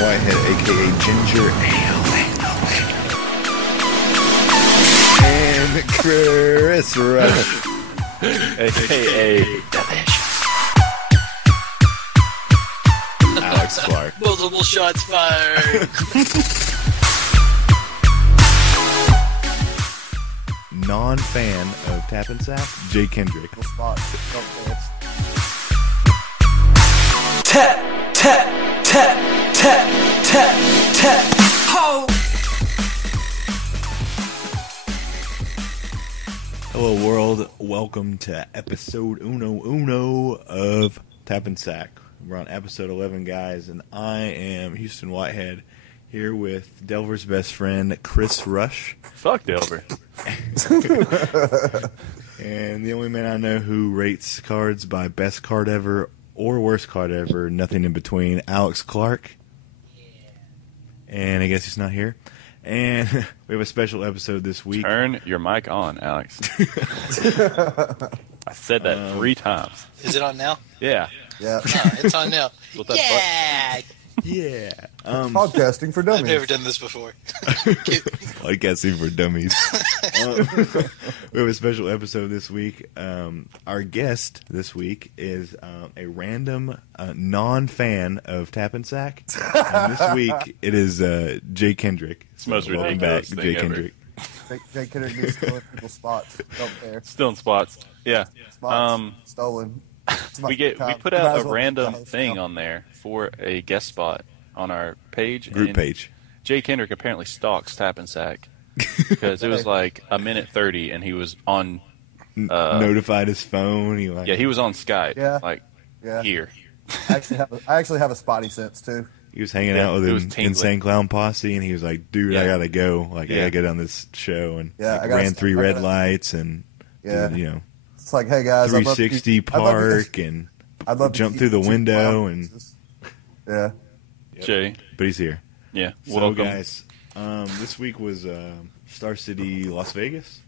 Whitehead, a.k.a. Ginger Ale. And Chris Rush, a.k.a. Delish. Alex Clark. Multiple shots fired. Non-fan of Tap and Sack, Jay Kendrick. Tap, tap, tap, tap, tap, tap. Ho! Hello world, welcome to episode uno of Tap and Sack. We're on episode 11, guys, and I am Houston Whitehead, here with Delver's best friend, Chris Rush. Fuck Delver. And the only man I know who rates cards by best card ever or worst card ever, nothing in between, Alex Clark. Yeah. And I guess he's not here. And we have a special episode this week. Turn your mic on, Alex. I said that 3 times. Is it on now? Yeah. Yeah. No, it's on now. Yeah. Yeah. Podcasting for dummies. I've never done this before. Podcasting for dummies. We have a special episode this week. Our guest this week is a random non-fan of Tap and Sack. And this week it is Jay Kendrick. It's the most welcome ridiculous back, thing Jay ever. Kendrick. Jay Kendrick needs to steal people's spots. Don't care. Still in spots. Yeah. Spots stolen. We put out a random thing on there for a guest spot on our page. Group and page. Jay Kendrick apparently stalks Tap and Sack because it was like a minute 30 and he was on Notified his phone. He was on Skype. Yeah. Here. I actually have a spotty sense too. He was hanging out with it was an tingling. Insane Clown Posse, and he was like, dude, I gotta go. I gotta get on this show. And Yeah, I ran 3 red lights and, Yeah. did, It's like, hey guys, 360 park and I'd love to jump keep through the you window. clown And faces. Yeah. Jay. But he's here. Yeah. So, Welcome. guys, this week was Star City, Las Vegas.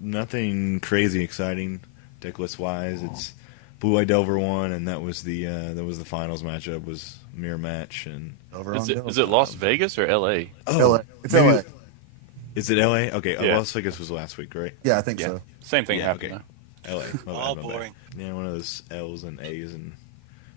Nothing crazy exciting, deck list wise. It's Blue White Delver won, and that was the finals matchup. Was mirror match and Is it Las Vegas or L.A.? LA. It's maybe- LA. Is it LA? Okay, Yeah. Las Vegas was last week, right? Yeah, I think Yeah. so. Same thing Yeah, happened. okay. though. LA. My All bad, my bad. boring. Yeah, one of those L's and A's and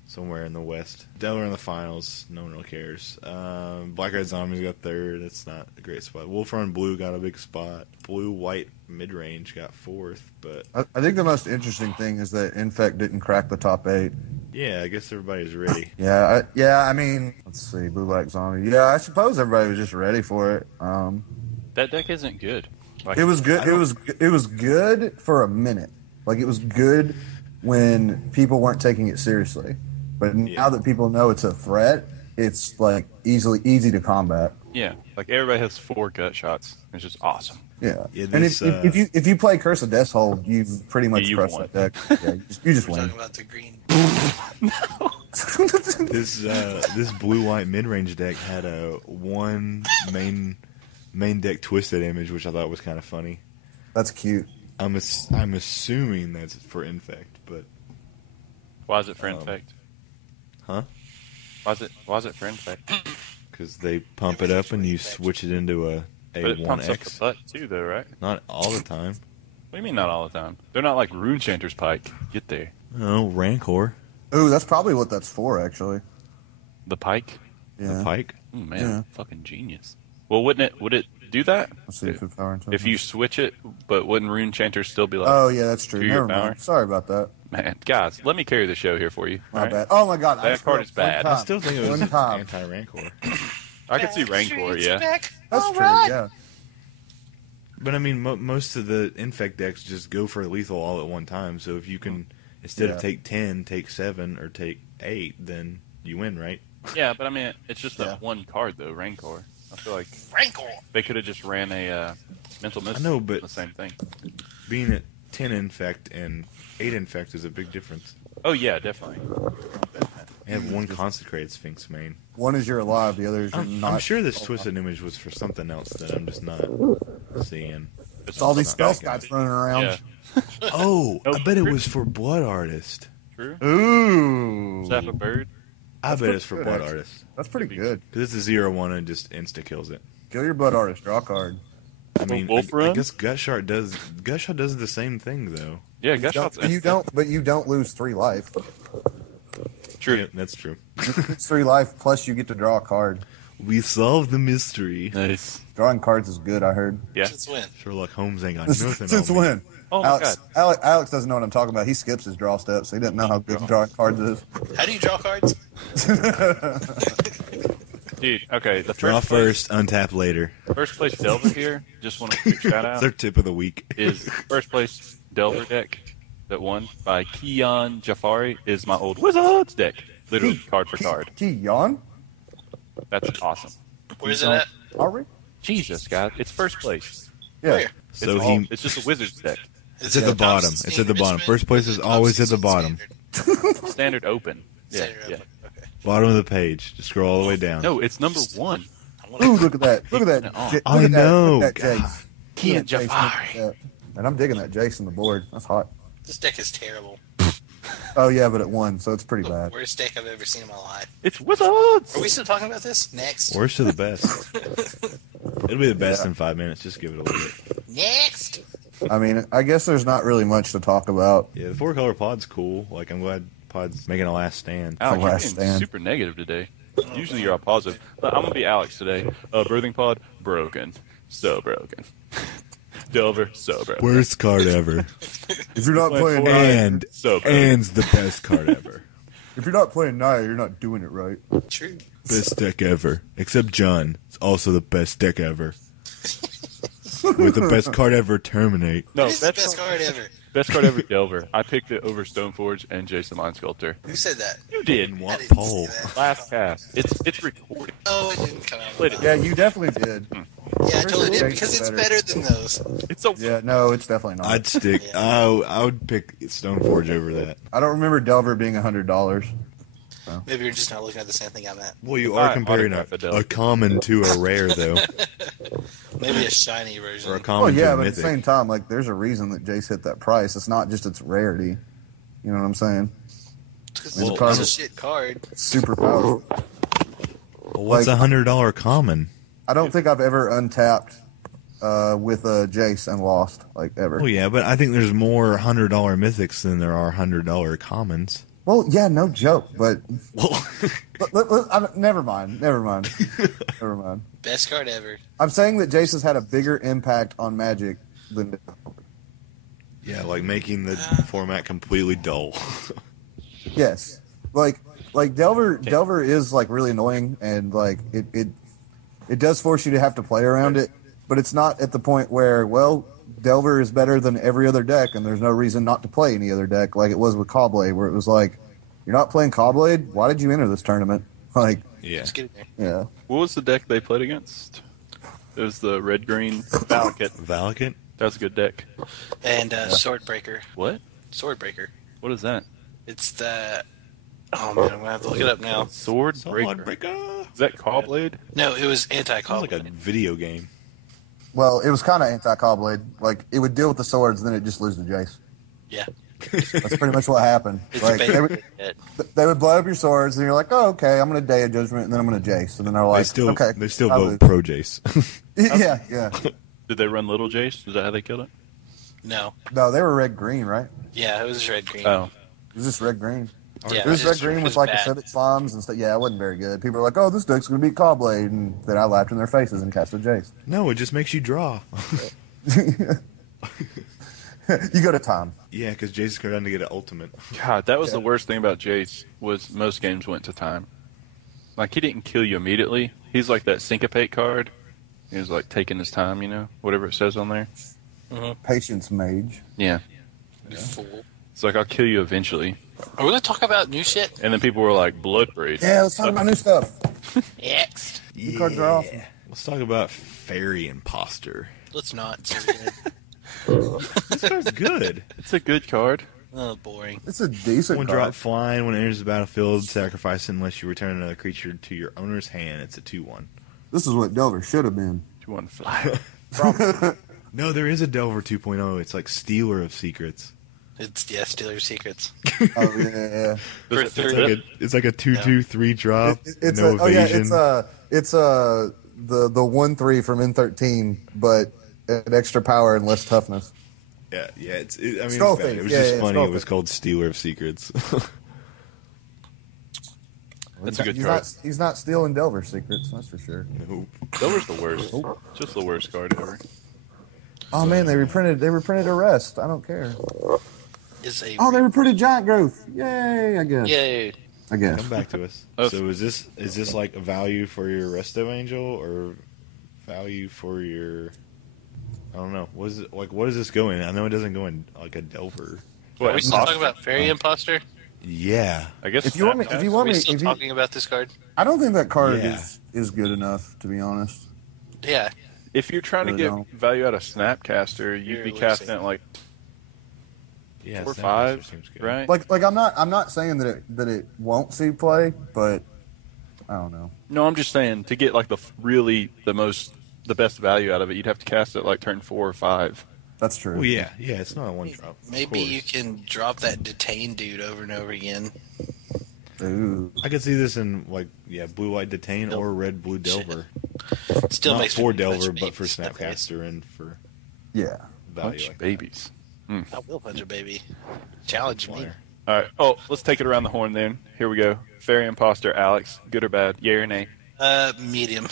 somewhere in the West. Delver in the finals. No one really cares. Black Red Zombies got third. That's not a great spot. Wolf Run Blue got a big spot. Blue White mid range got fourth. But I think the most interesting thing is that Infect didn't crack the top 8. yeah, I guess everybody's ready. Yeah, I mean, let's see, Blue Black Zombie. Yeah, I suppose everybody was just ready for it. That deck isn't good. Like, It was good. It was good for a minute. Like it was good when people weren't taking it seriously. But now that people know it's a threat, it's like easy to combat. Yeah, like everybody has 4 gut shots. It's just awesome. Yeah, Yeah, and this, if you play Curse of Death Hold, you've pretty much you've crushed won. that deck. Yeah, you just We're win. talking about the green. This Blue White mid range deck had a one main deck twisted image, which I thought was kind of funny. That's cute. I'm assuming that's for Infect, but Why is it for Infect? huh? Why is it for Infect? Because they pump it up and you switch it into a But it pumps up the 1X. butt too, though, right? Not all the time. What do you mean not all the time? They're not like Rune Chanter's Pike. Get there. Oh, Rancor, Ooh, that's probably what that's for, actually. The Pike? Yeah. the Pike. Oh, man, Yeah. fucking genius. Well, would it do that? Let's see if it's power into If you switch it, but wouldn't Rune Chanter still be like, Oh yeah, that's true. to your Never mind. power? Sorry about that. man, guys, let me carry the show here for you. My all right? bad. Oh my god, That card is bad. I still think it was One time. anti-Rancor. I could see Rancor, yeah. That's true. Yeah. But I mean, most of the Infect decks just go for lethal all at one time. So if you can, instead of Yeah. take 10, take 7, or take 8, then you win, right? Yeah, but I mean, it's just Yeah. that one card, though, Rancor. I feel like Rancor. they could have just ran a Mental Mist. I know, but- the same thing. Being at 10 Infect and 8 Infect is a big difference. Oh, yeah, definitely. They have one Consecrated Sphinx main. One is you're alive, the other is you're not. I'm sure this twisted image was for something else that I'm just not seeing. It's all these spell Spell Skypes running around. Yeah. Oh, I bet it was for Blood Artist. True. Ooh. Zap a bird. I bet it's for good, blood actually. artists. That's pretty good. Because it's a 0-1 and just insta kills it. Kill your blood artist. Draw a card. I mean, Wolf I Run? guess Gutshot does the same thing though. Yeah, But Gutshot's you don't lose 3 life. true. Yeah, that's true. It's 3 life plus you get to draw a card. We solved the mystery. Nice. Drawing cards is good. I heard. Yeah. Since when? Sherlock Holmes ain't got Since nothing on me. when? Oh my Alex, God. Alex doesn't know what I'm talking about. He skips his draw steps, so he doesn't know how good drawing cards is. How do you draw cards? Dude, okay. The Draw first first, untap later. First place Delver here, just want a quick shout It's out, their tip of the week. is first place Delver deck that won by Keon Jafari is my old Wizards deck. Literally card for card. Keon? That's awesome. Where's it at? Are we? Jesus, guys. It's first place. Yeah. Where? So It's just a Wizards deck. it's at the bottom. It's at the bottom. First place is always at the bottom. Standard open. Yeah, Standard yeah. open. Okay. Bottom of the page. Just scroll all the way down. No, it's number 1. I wanna- Ooh, look at that. Look at that. Oh, Look I at that. know. Look at that God. Jace. Keon Look at that Jace. Look Jafari. at that. And I'm digging that Jace on the board. That's hot. This deck is terrible. Oh, yeah, but it won, so it's pretty bad. Worst deck I've ever seen in my life. It's Wizards! Are we still talking about this? Next. Worst to the best. It'll be the best in 5 minutes. Just give it a little bit. Next. I mean, I guess there's not really much to talk about. Yeah, the 4-color pod's cool. Like, I'm glad pod's making a last stand. Alex, you're last being stand. super negative today. Usually you're all positive. But I'm going to be Alex today. Birthing pod, broken. So broken. Delver, so broken. Worst card ever. If you're not playing Naya, And So broken. and's the best card ever. if you're not playing Naya, you're not doing it right. True. Best deck ever. Except John. It's also the best deck ever. With the best card ever, Terminate. No, This is the best card ever. Best card ever, Delver. I picked it over Stoneforge and Jason Mind Sculptor. Who said that? You did. In I what didn't poll? see that. Last cast. It's recorded. Oh, it didn't come out. Played it. Yeah, you definitely did. Yeah, I totally did Jace because is it's better. better than those. It's so. Yeah, no, it's definitely not. I'd stick. I would pick Stoneforge over that. I don't remember Delver being $100. Maybe you're just not looking at the same thing I'm at. Well, you Fine, are comparing autograph a Adele. common to a rare, though, Maybe a shiny version. or a Well, common yeah, to a but at the mythic. same time, like, there's a reason that Jace hit that price. It's not just its rarity. You know what I'm saying? Because Well, it's card- a shit card. It's super powerful. Well, what's like- $100 common? I don't think I've ever untapped with Jace and lost, like, ever. Oh yeah, but I think there's more $100 mythics than there are $100 commons. Well, yeah, no joke, but Well, never mind. Never mind. Best card ever. I'm saying that Jace has had a bigger impact on Magic than yeah, like making the format completely dull. yes. Like Delver is like really annoying, and like it does force you to have to play around it, but it's not at the point where, well, Delver is better than every other deck, and there's no reason not to play any other deck, like it was with Cobblade, where it was like, you're not playing Cobblade? Why did you enter this tournament? Like, Yeah. Just get in there. yeah. What was the deck they played against? It was the red green Valakut. Valakut? That was a good deck. And Swordbreaker. What? Swordbreaker. What is that? It's the. Oh man, I'm gonna have to look it up now. Sword Sword Breaker. Breaker. Is that Cobblade? No, it was Sounds anti-cobblade. like a video game. Well, it was kind of anti-Cobblade. Like, it would deal with the swords, then it just lose to Jace. Yeah, That's pretty much what happened. it's Like, basically it. they would blow up your swords, and you're like, oh, okay, I'm going to Day of Judgment, and then I'm going to Jace. And then they're like, okay. They still I vote lose. pro Jace. Yeah. Did they run Little Jace? Is that how they killed it? No, No, they were red-green, right? yeah, it was red green. Oh. It was just red-green. Yeah, It was just- red-green it with, was like, bad. acidic bombs and stuff. Yeah, it wasn't very good. People were like, oh, this deck's going to beat Cobblade, and then I laughed in their faces and cast a Jace. No, it just makes you draw. You go to Tom. Yeah, because Jace's going to get an ultimate. God, that was the worst thing about Jace, was most games went to time. Like, he didn't kill you immediately. He's like that Syncopate card. He was like taking his time, you know, whatever it says on there. Patience Mage. Yeah. You fool. It's like, I'll kill you eventually. Are we gonna talk about new shit? And then people were like, Blood Braid. Yeah, let's talk about new stuff. Next. New cards are awesome. Let's talk about Fairy Imposter. Let's not. Seriously. This card's good. It's a good card. Oh, boring. It's a decent One card. drop flying. When it enters the battlefield, sacrifice it unless you return another creature to your owner's hand. It's a 2/1. This is what Delver should have been. If you want to fly. No, there is a Delver 2.0. It's like Stealer of Secrets. It's Stealer Secrets. Oh yeah. For It's 30. like it's like a 2-2-3 drop. It's no evasion. it's the 1-3 from N13, but an extra power and less toughness. Yeah. I mean, Skull it's bad. Thief. It was Yeah, just yeah, funny. Skull It was Thief. called Stealer of Secrets. That's a good he's card. he's not stealing Delver secrets, that's for sure. Nope. Delver's the worst. Just the worst card ever. Oh man, they reprinted Arrest. I don't care. Is a Oh, they reprinted Giant Growth. Yay! I guess. Yay. I guess. Come back to us. Oh. So is this like a value for your Resto Angel or value for your? I don't know. What is it like? What does this go in? I know it doesn't go in like a Delver. What, Are we still talking about Fairy Imposter? Yeah. I guess If you want me, Are we still talking about this card? I don't think that card Yeah. is good enough, to be honest. Yeah. if you're trying to Really get don't. value out of Snapcaster, you'd Here, be let's casting see. at like Yeah. 4 or Snapcaster 5, seems good. right? Like I'm not saying that it won't see play, but I don't know. No, I'm just saying to get like the best value out of it, you'd have to cast it like turn 4 or 5. That's true. Well, yeah. It's not a one drop. of Maybe you course. can drop that Detain dude over and over again. Ooh. I could see this in blue white Detain Nope. or red blue Delver. Still Not makes for me punch Delver, but for babies that way. Snapcaster and for Yeah. value. Punch like that. babies. I will punch a baby. Challenge me. Flyer. All right. Oh, let's take it around the horn then. Here we go. Fairy Imposter, Alex. Good or bad? Yay or nay? Medium.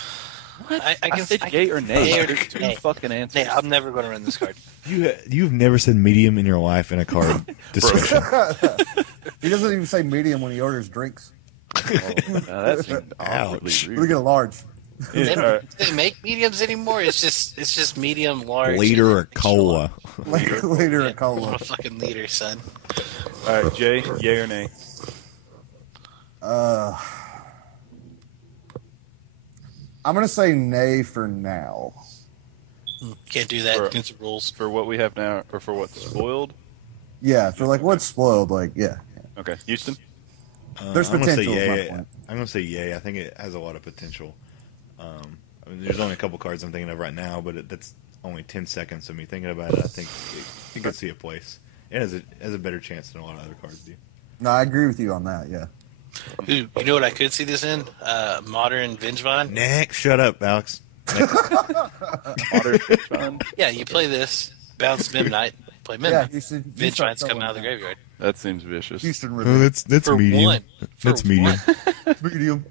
What? I I can- said I yay can- or nay. Yay or There's 2 nay. fucking answers. Hey, I'm never going to run this card. You've never said medium in your life in a card description. He doesn't even say medium when he orders drinks. Now, that seemed awkwardly Ouch. Let me rude. get a large. They Yeah, all don't, right. do they make mediums anymore? It's just medium, large. Liter and or cola. Later Yeah, a cola. a fucking liter, son. All right, Jay, yay or nay? I'm gonna say nay for now. Can't do that For- against the rules. For what we have now, or for what's spoiled? Yeah, for like what's spoiled, like yeah. Okay, Houston? There's I'm gonna say potential, is my yay. point. I'm gonna say yay. I think it has a lot of potential. I mean, there's only a couple cards I'm thinking of right now, but that's only 10 seconds of me thinking about it. I think it could see a place. It has a better chance than a lot of other cards do. No, I agree with you on that. Yeah. Ooh, you know what I could see this in? Modern Vengevine. Next, shut up, Alex. Next. Modern Fun? Yeah, you play this, bounce Midnight, play Yeah, Midnight. you should. Vengevine's coming out of the graveyard. That seems vicious. Houston Oh, Revenge. that's For medium. one. That's For medium. one. Medium.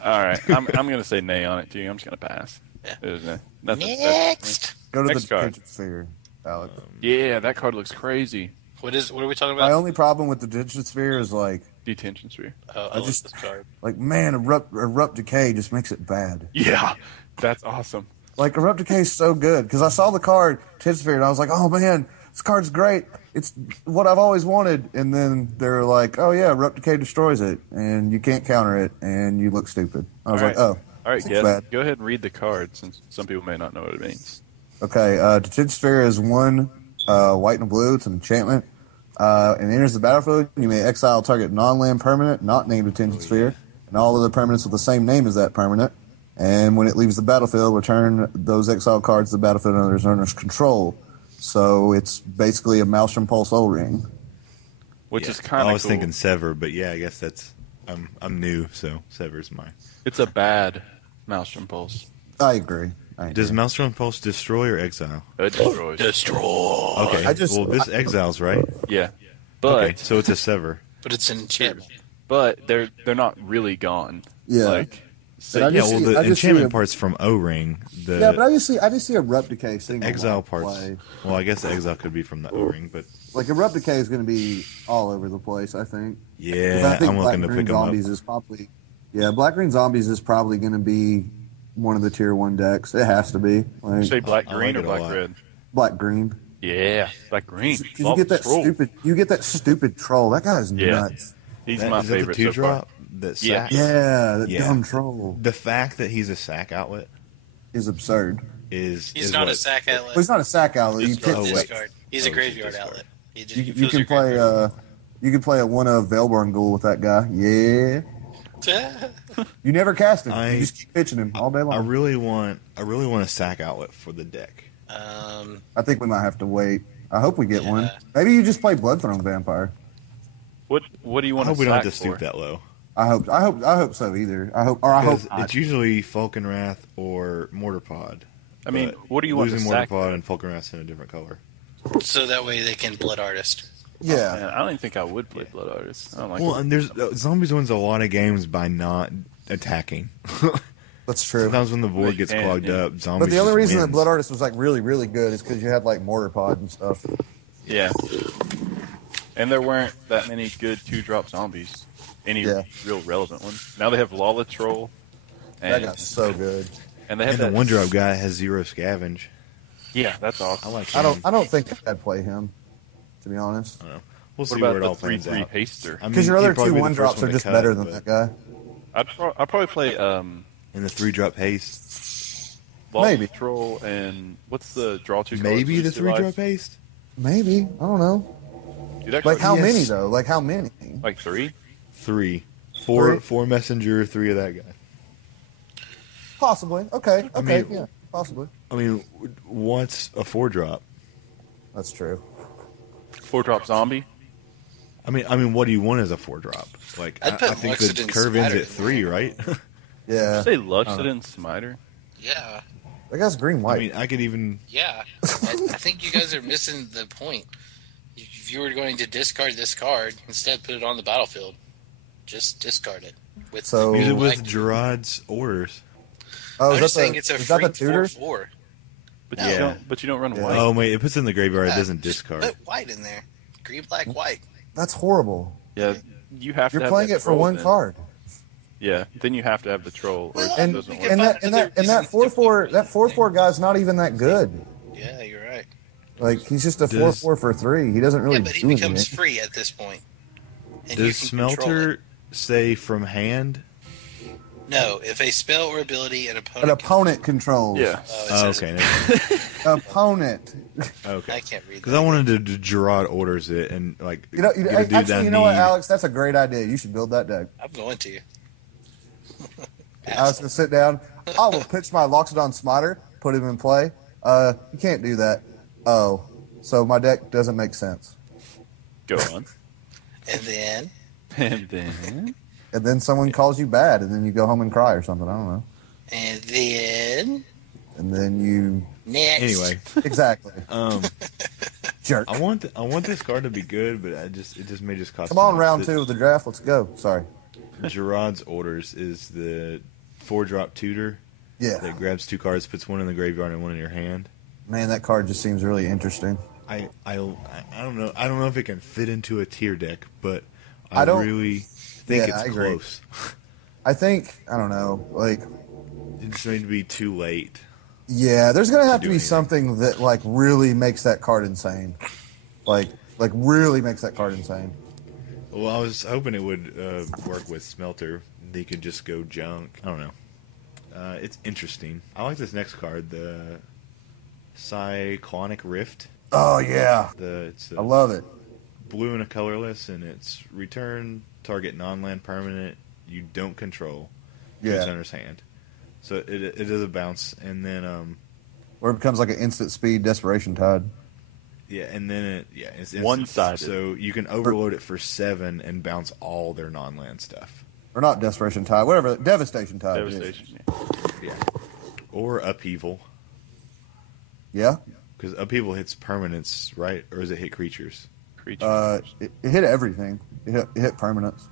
All right, I'm going to say nay on it, too. I'm just going to pass. Yeah. There's nay. That's- Next. Go to Next the card. detention sphere, Alex. Yeah, that card looks crazy. What are we talking My about? only problem with the detention sphere is like Detention Sphere. Oh, I just- this card. man, erupt decay just makes it bad. Yeah, that's awesome. Like erupt decay is so good because I saw the card detention sphere and I was like, oh man, this card's great. It's what I've always wanted. And then they're like, oh yeah, erupt decay destroys it and you can't counter it and you look stupid. I was All like, right. oh, All right, that's Guess, bad. go ahead and read the card since some people may not know what it means. Okay, detention sphere is 1 white and blue. It's an enchantment. And enters the battlefield. You may exile target non-land permanent, not named detention sphere, and all other permanents with the same name as that permanent. And when it leaves the battlefield, return those exiled cards to the battlefield under its owner's control. So it's basically a Maelstrom Pulse O-Ring. Which Yeah. is kind of I was cool. thinking Sever, but yeah, I guess that's I'm new, so Sever's mine. It's a bad Maelstrom Pulse. I agree. Does Maelstrom Pulse destroy or exile? It destroys. Destroy. Okay, I this exiles, right? Yeah, but Okay, so it's a Sever. But it's an enchantment. but they're not really gone. Yeah. Like, so, And I Yeah, just well, see- the I just see enchantment a- part's from O-Ring. The Yeah, but I just see erupt decay single exile line parts. play. Well, I guess the exile could be from the O-Ring, but Like erupt decay is going to be all over the place. I think. 'Cause yeah, I think I'm Black looking to Green pick them up. Zombies is probably, Black Green Zombies is probably going to be one of the tier 1 decks. It has to be. Like, say black I green like or it a black lot. red. Black Green. Yeah, black green. 'Cause you get that Troll. stupid. You get that stupid troll. That guy's Yeah. nuts. He's That- my is that the favorite 2 so far. drop? That Yeah. sack? Yeah, that Yeah. dumb troll The fact that he's a sack outlet is absurd. is He's is not what- a sack outlet. Well, he's not a sack outlet. You, Just tip, oh, This wait. card. He's a Oh, graveyard this card. outlet. He just, you, he you fills can your play. graveyard. You can play a one of Velborn Ghoul with that guy. Yeah. You never cast him. I- You just keep pitching him all day long. I really want a sack outlet for the deck. I think we might have to wait I hope we get Yeah. one. Maybe you just play Bloodthrone Vampire. What do you I want hope to we don't have sack to stoop for? that low. I hope so either. I hope not. It's usually Falcon Wrath or Mortar Pod. I mean, But what do you want to losing Mortar sack? Pod and Falcon Wrath's in a different color. So that way they can blood artist. Yeah. Man, I don't even think I would play Blood Artist. I don't like Well, it. and there's zombies wins a lot of games by not attacking. That's true. Sometimes when the They void gets can, clogged yeah. up, zombies. But the only just reason that wins. Blood Artist was like really, really good is because you had like Mortar Pod and stuff. Yeah. And there weren't that many good 2-drop zombies. Any Yeah. real relevant ones. Now they have Lawless Troll. That And, guy's so good. and they have And the that, one drop guy has 0 scavenge. Yeah, that's awesome. I like. I him. don't think I'd play him, to be honest. I don't know. We'll What see where about it all the plans 3-3 out. Haster? I mean, Because your he'd other probably two be the one first drops one are to just cut, better than but that guy. I'd probably play in the 3-drop haste. Lawless Maybe. Troll and what's the draw 2 cards? Maybe the Lose your 3-drop life? haste. Maybe. I don't know. Dude, that Like card- how Yes. many though? Like how many? Like 3? 3, Three? 4 messenger, 3 of that guy. Possibly. Okay. I Okay. mean- Yeah. Possibly. I mean, what's a 4-drop? That's true. 4-drop zombie? I mean, what do you want as a 4-drop? Like, I'd put I think the Luxodon curve ends Smiter at 3, right? Yeah. Say Luxodon Smiter? Yeah, That guy's green I white. mean, I could even. yeah. I think you guys are missing the point. If you were going to discard this card, instead put it on the battlefield. Just discard it. With So- Use it with like- Gerard's orders. Oh, I'm is just that saying the, it's a is that free the tutor? 4/4. But, Yeah. you don't run Yeah. white. Oh, wait, it puts it in the graveyard. It Yeah, doesn't just discard. Put white in there. Green, black, white. That's horrible. Yeah, you have to You're have playing that it for troll one then. card. Yeah, then you have to have the troll, or Well, it And doesn't you work. can- that 4/4 guy's not even that good. Yeah, you're right. Like he's just a Does- 4/4 for 3. He doesn't really Yeah, but he do becomes anything. free at this point. And Does you can control it. Smelter say from hand? No, if a spell or ability an An opponent. opponent controls. Yeah. Oh, okay. never- Opponent. okay. I can't read Because that. I wanted to Gerard orders it and like You know, get a dude actually, that you know what, need- Alex? That's a great idea. You should build that deck. I'm going to. I was gonna sit down. I will pitch my Loxodon Smiter, put him in play. You can't do that. Oh, so my deck doesn't make sense. Go on. And then And then And then someone calls you bad, and then you go home and cry or something. I don't know. And then And then you next. Anyway, exactly jerk. I want this card to be good, but it just may just cost. Come on, too much. round 2 of the draft. Let's go. Sorry. Gerard's orders is the 4-drop tutor Yeah, that grabs 2 cards, puts one in the graveyard and one in your hand. man, that card just seems really interesting. I don't know. I don't know if it can fit into a tier deck, but I I don't- really think Yeah, I it's agree. close. I think I don't know. Like, It just may be too late. yeah, there's gonna have do to be anything. something that like really makes that card insane. Like really makes that card insane. Well, I was hoping it would work with Smelter. They could just go junk. I don't know. It's interesting. I like this next card, the Cyclonic Rift. Oh yeah, It's I love it. blue and a colorless, and it's return target non-land permanent you don't control to its Yeah, owner's hand. So it is a bounce, and then where it becomes like an instant speed desperation tide. and then it's instant. One-sided. So you can overload it for 7 and bounce all their non-land stuff. Or not desperation tide, whatever. Devastation tide. it is. devastation. Yeah, or upheaval, Yeah. because upheaval hits permanents, right? Or does it hit creatures? Creature. It hit everything. It hit permanents.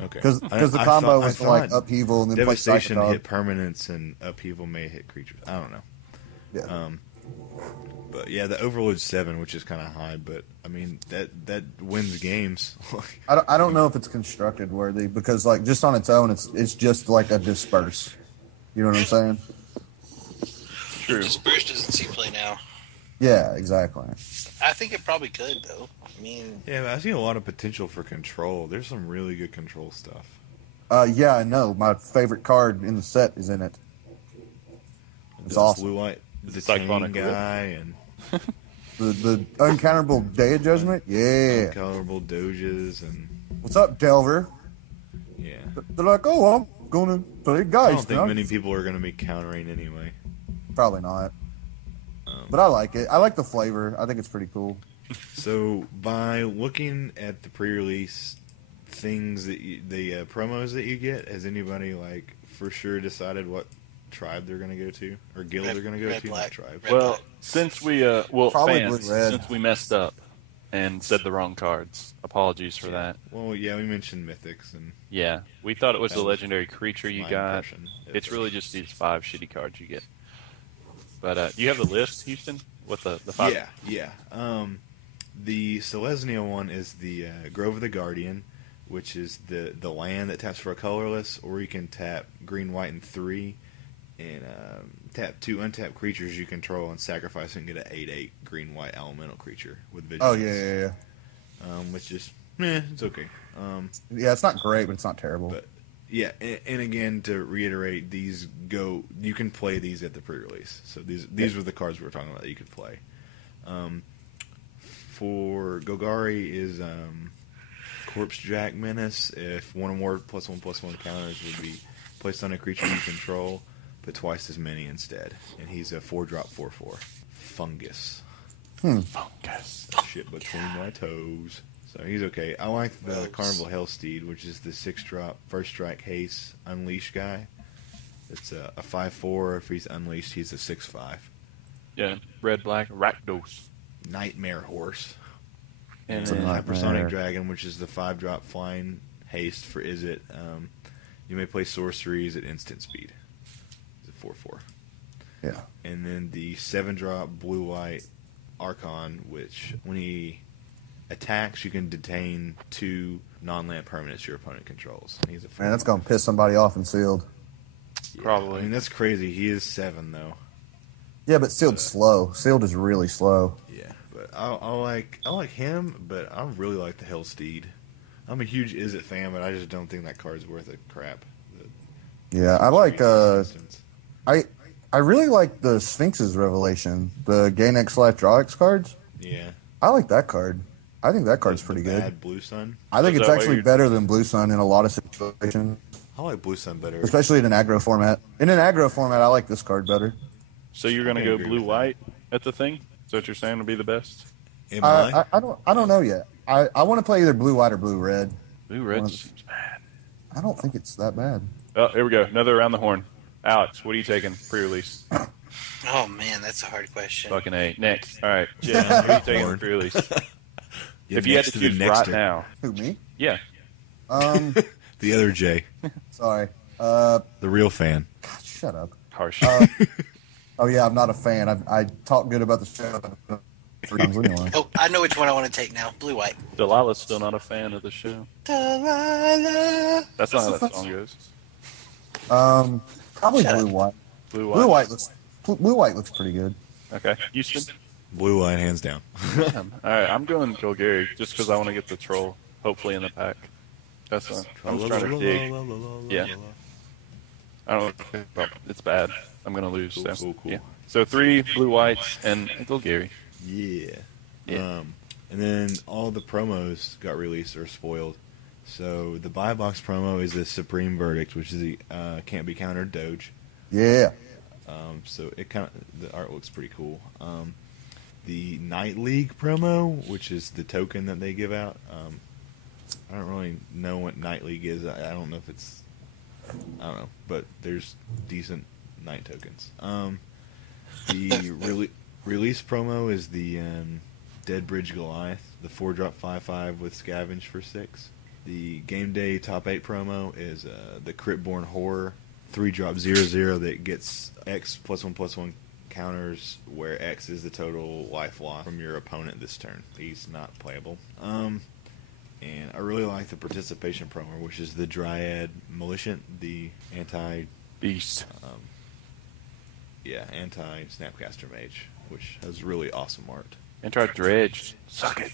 Okay, Because I- the I combo thought- I was like thought upheaval and then play devastation Psychotog. hit permanents and upheaval may hit creatures. I don't know. Yeah. But yeah, the overload 7, which is kind of high, but I mean that wins games. I don't know if it's constructed worthy because like just on its own, it's just like a disperse. You know what I'm saying? True. Disperse doesn't see play now. Yeah, exactly. I think it probably could though. I mean, Yeah, but I see a lot of potential for control. There's some really good control stuff. Yeah, I know. My favorite card in the set is in it. It's The awesome. Blue white, the Cyclonic Cyclonic guy, and The uncounterable Day of Judgment. Yeah. uncolorable doges, and What's up, Delver? yeah. They're like, oh, I'm gonna play I Geist. don't think now." many people are going to be countering anyway. Probably not. But I like it. I like the flavor. I think it's pretty cool. So by looking at the pre-release things that the promos that you get, has anybody like for sure decided what tribe they're going to go to or guild they're going to go Red, to? black. Not tribe. Red, Well, black. since we Probably fans, blue-red. since we messed up and said the wrong cards, apologies for that. Well, yeah, we mentioned mythics and Yeah, we thought it was That the was legendary creature you my got. impression. It's really just these 5 shitty cards you get. But do you have the list, Houston? What the 5? Yeah. The Selesnya one is the Grove of the Guardian, which is the land that taps for a colorless, or you can tap green, white, and 3, and tap 2 untapped creatures you control and sacrifice and get an 8/8 green, white elemental creature with vigilance. Oh yeah. Which is, it's okay. Yeah, it's not great, but it's not terrible. But yeah, and again to reiterate, you can play these at the pre-release. So these were the cards we were talking about that you could play. For Golgari is Corpse Jack Menace. If one or more +1/+1 counters would be placed on a creature you control, but twice as many instead. And he's a 4-drop 4/4 fungus. Fungus. Shit between my toes. So he's okay. I like the Gross. Carnival Hellsteed, which is the 6-drop first strike haste unleash guy. It's a 5/4. If he's unleashed, he's a 6/5 Yeah, red, black, Rakdos. nightmare horse. And It's a then nightmare. Hypersonic Dragon, which is the 5-drop flying haste for Izzet. You may play sorceries at instant speed. It's a 4/4. Yeah. And then the 7-drop blue-white Archon, which when he attacks, you can detain 2 non-land permanents your opponent controls. He's a 4/4. Man, that's gonna piss somebody off in sealed. Yeah, Probably. I mean, that's crazy. He is 7, though. Yeah, but sealed's slow. Sealed is really slow. Yeah, but I like him, but I really like the Hellsteed. I'm a huge Izzet fan, but I just don't think that card's worth a crap. Yeah, I like. Instance. I really like the Sphinx's Revelation, the gain X/draw X cards. Yeah, I like that card. I think that card's The pretty Bad good. Blue Sun. I think Is it's that why actually you're- better than Blue Sun in a lot of situations, I like Blue Sun better. especially in an aggro format. In an aggro format, I like this card better. So you're going to I go agree with blue-white at the thing? Is that what you're saying would be the best? Am I? I don't know yet. I want to play either blue white or blue red. Blue-red Well, seems bad. I don't think it's that bad. Oh, here we go. Another around the horn. Alex, what are you taking pre-release? Oh man, that's a hard question. Fucking A. Next. All right. Jen, who are you taking Horn. pre-release? Yeah, If you had next to the choose next right now. Who, me? Yeah. The other J, Sorry. the real fan. God, shut up. Harsh. Oh yeah, I'm not a fan. I talk good about the show 3 times anyway. Oh, I know which one I want to take now. Blue white. Delilah's still not a fan of the show. Delilah. That's not how that song goes. Probably Shut blue up. white. Blue-white. Blue white looks pretty good. Okay. Houston? Blue line, hands down. All right. I'm going Golgari just because I want to get the troll, hopefully, in the pack. That's not. I'm just trying to dig. Yeah. I don't know. It's bad. I'm going to lose. Cool, so. cool, cool. Yeah. So 3 blue-whites and Golgari. Yeah. Yeah. And then all the promos got released or spoiled. So the buy box promo is the Supreme Verdict, which is the can't be countered Doge. Yeah. So it the art looks pretty cool. The Night League promo, which is the token that they give out. I don't really know what Night League is. I don't know if it's. I don't know, but there's decent night tokens. The release promo is the Dead Bridge Goliath, the 4-drop 5/5 with Scavenge for 6. The Game Day Top 8 promo is the Cryptborn Horror, 3-drop 0/0 that gets X +1/+1 counters, where X is the total life loss from your opponent this turn. He's not playable. And I really like the participation promo, which is the Dryad Maliciant, the Beast. anti-Snapcaster Mage, which has really awesome art. Anti-Dredge. Suck it.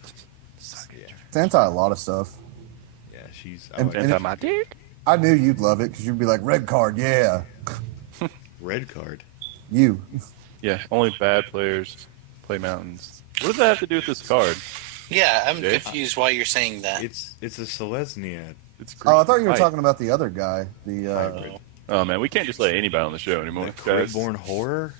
Yeah, It's anti a lot of stuff. yeah, she's And- Anti my dick. I knew you'd love it because you'd be like, red card, yeah. red card. You. Yeah, only bad players play mountains. What does that have to do with this card? Yeah, I'm Jay? confused why you're saying that. It's a Selesnya. It's Oh, I thought you were Right. talking about the other guy. The Oh man, we can't just let anybody on the show anymore, The guys. Cryptborn Horror.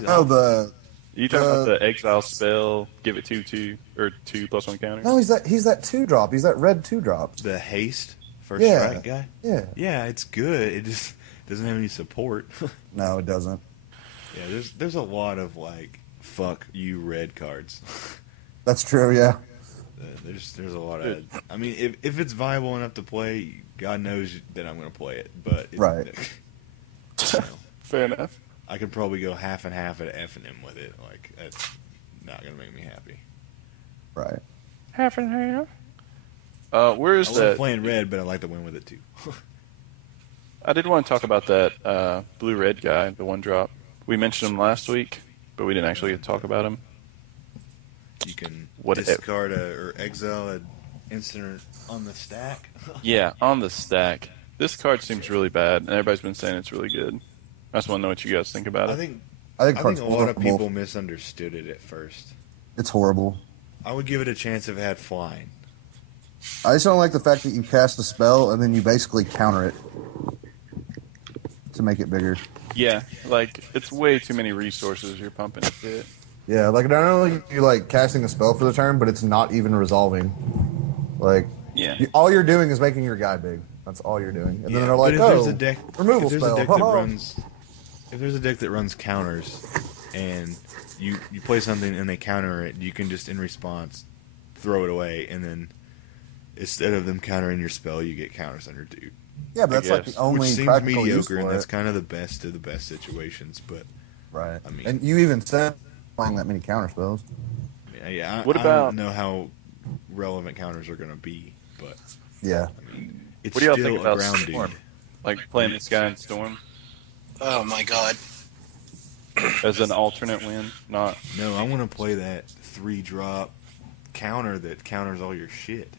No, You talking about the exile spell? Give it 2/2 or 2+1 counter. no, he's that 2-drop. He's that red 2-drop. The haste first Yeah. strike guy. Yeah. Yeah, it's good. It just doesn't have any support. No, it doesn't. Yeah, there's a lot of like fuck you red cards. That's true. Yeah. There's a lot of. I mean, if it's viable enough to play, God knows that I'm going to play it. But Right. you know, Fair enough. I could probably go half and half at F and M with it. Like that's not going to make me happy. Right. Half and half. Where is I love that? playing red, but I like to win with it too. I did want to talk about that blue-red guy, the 1-drop. We mentioned him last week, but we didn't actually get to talk about him. You can What- discard or exile an instant on the stack. Yeah, on the stack. This card seems really bad, and everybody's been saying it's really good. I just want to know what you guys think about it. I think I think a card's lot of horrible. people misunderstood it at first. It's horrible. I would give it a chance if it had flying. I just don't like the fact that you cast a spell and then you basically counter it to make it bigger. Yeah, like, it's way too many resources you're pumping into it. Yeah, like not only are you like casting a spell for the turn, but it's not even resolving. Like, Yeah. all you're doing is making your guy big. That's all you're doing. And then they're like, but if there's oh, a deck, removal if there's spell. a deck that Ha-ha. runs, if there's a deck that runs counters, and you play something and they counter it, you can just in response throw it away, and then instead of them countering your spell, you get counters on your dude. Yeah, but that's like guess. the only Which seems practical use mediocre, and for that's it. kind of the best of the best situations. But Right. I mean- and you even said playing that many counter spells. yeah, What I about- don't know how relevant counters are going to be, but Yeah. I mean, it's What do y'all still think a about ground Storm? dude. Like, playing this guy in Storm Oh my god. as an alternate win? Not. No, I want to play that 3-drop counter that counters all your shit.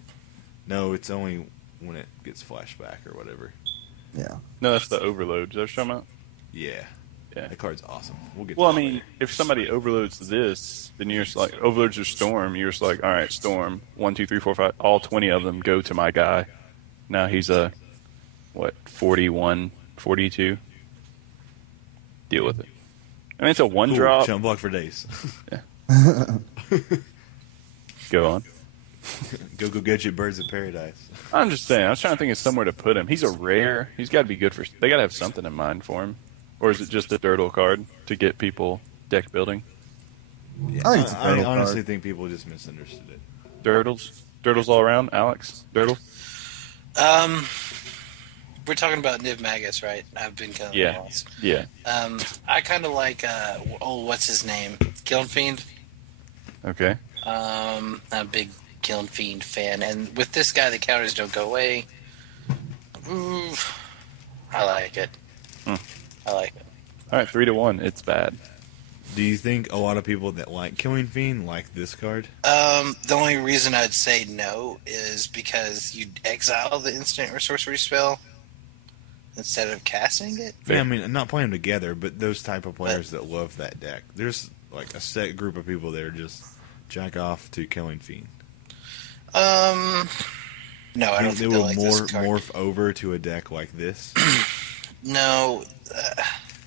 No, it's only when it gets flashback or whatever. Yeah. No, that's the overload. Is that what you're talking about? Yeah. Yeah. That card's awesome. We'll get Well, I to that mean, later. if somebody overloads this, then you're just like, overloads your Storm, you're just like, all right, Storm, 1, 2, 3, 4, 5, all 20 of them go to my guy. Now he's a, 41, 42? Deal with it. I mean, it's a 1-drop. Cool. Jump block for days. Go on. go get your birds of paradise. I'm just saying, I was trying to think of somewhere to put him. He's a rare. He's got to be good for, they got to have something in mind for him. Or is it just a dirtle card to get people deck building? Yeah, I think it's a I turtle honestly card. think people just misunderstood it. Dirtles? Dirtles all around? Alex? Dirtle? We're talking about Niv Magus, right? I've been kind of Yeah. lost. Yeah. I kind of like, what's his name? Kiln Fiend. Okay. I'm a big Kiln Fiend fan, and with this guy, the counters don't go away. Ooh, I like it. Hmm. I like it. All right, 3-1. It's bad. Do you think a lot of people that like Killing Fiend like this card? The only reason I'd say no is because you exile the instant or sorcery spell instead of casting it. Yeah, I mean, not playing them together, but those type of players that love that deck. There's like a set group of people that are just jack off to Killing Fiend. No, I don't They think will they like this card. morph over to a deck like this. No,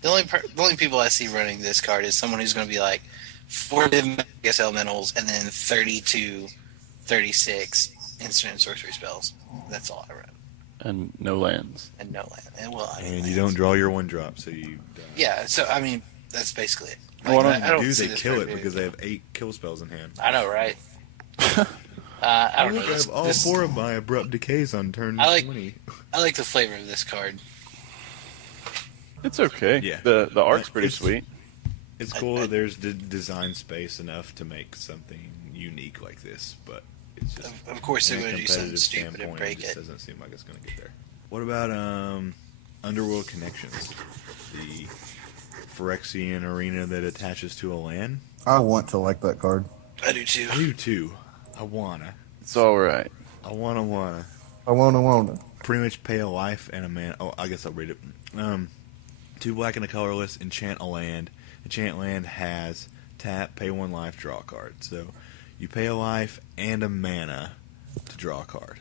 the only people I see running this card is someone who's going to be like 4 Magus Elementals and then 30 to 36 instant and sorcery spells. That's all I run. And no lands. And no land. And well, I mean, And you don't draw your 1-drop, so you Yeah, so I mean, that's basically it. Well, Like, I don't do see they this kill card it being- because they have 8 kill spells in hand. I know, right? I don't know. I have all 4 of my abrupt decays on turn I like- 20. I like the flavor of this card. It's okay. Yeah. The art's pretty It's- sweet. It's cool that there's design space enough to make something unique like this, but it's just Of course, they're from a going to do something competitive stupid and standpoint, break just it. doesn't seem like it's going to get there. What about Underworld Connections, the Phyrexian arena that attaches to a land? I want to like that card. I do too. I do too. I wanna. It's all right. I wanna. I wanna. Pretty much pay a life and a mana. Oh, I guess I'll read it. 2 black and a colorless. Enchant a land. Enchant land has tap, pay 1 life, draw a card. So you pay a life and a mana to draw a card.